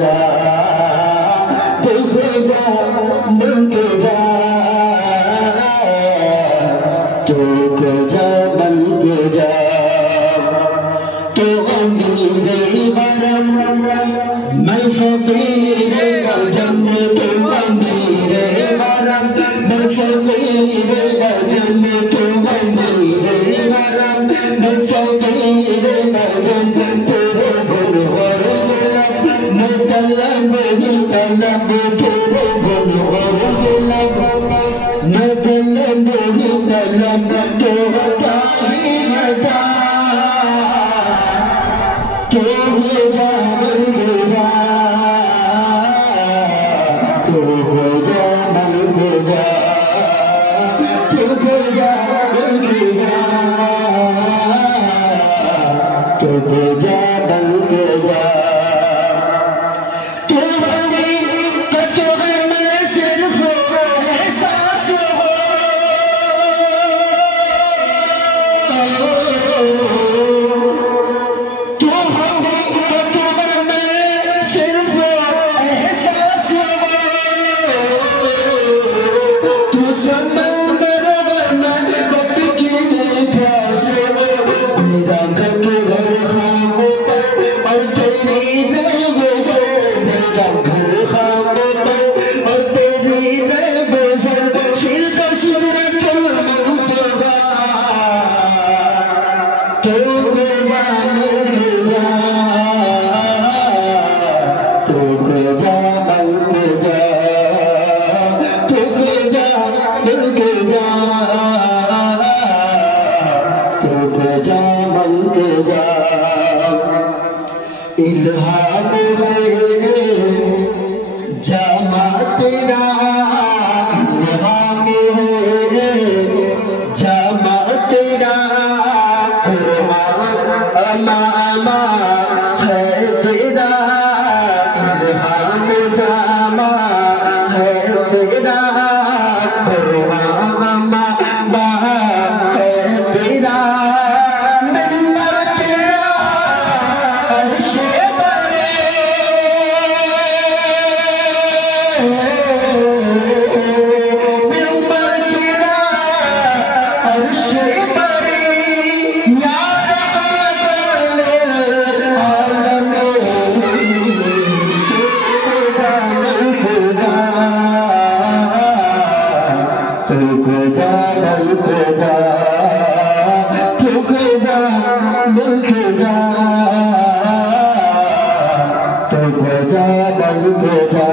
जा तू खुदा मुल्क जा तू खुदा मुल्क जा तू अमीर गरम मैं फकीर गजम तू अमीर गरम मैं फकीर गजम तू अमीर गरम मैं फकीर गजम तेरे गुण और लब मैं तलब ही तलब तेरे गुण और लब मैं तलब ही तलब तो बता ही बता तू खुदा मुल्क जा तू खुदा मुल्क जा तू खुदा मुल्क जा तू खुदा मुल्क जा तू बंदी कतुब में सिर्फ एहसास हो तू बंदी कतुब में सिर्फ एहसास हो तू समंदर में बट के प्यास हो मेरा घर के घर खामों पर और तेरी बेगुजर मेरा घर खामों पर और तेरी बेगुजर शिल्क सिदरतुल मुंतहा तू खुदा मुल्क जा तू खुदा मुल्क जा तू खुदा मुल्क जा तू खुदा मुल्क जा इल्हाम है जामा तेरा इल्हाम है जामा तेरा कुर्बान अमामा है तेरा इल्हाम जामा है तेरा कुर्बान अमामा है तेरा मिंबर तेरा अर्श परे मिंबर तेरा अर्श परे या रहमत आलमीन खुदा मुल्क जा तू खुदा मुल्क जा तू खुदा मुल्क जा तू खुदा मुल्क जा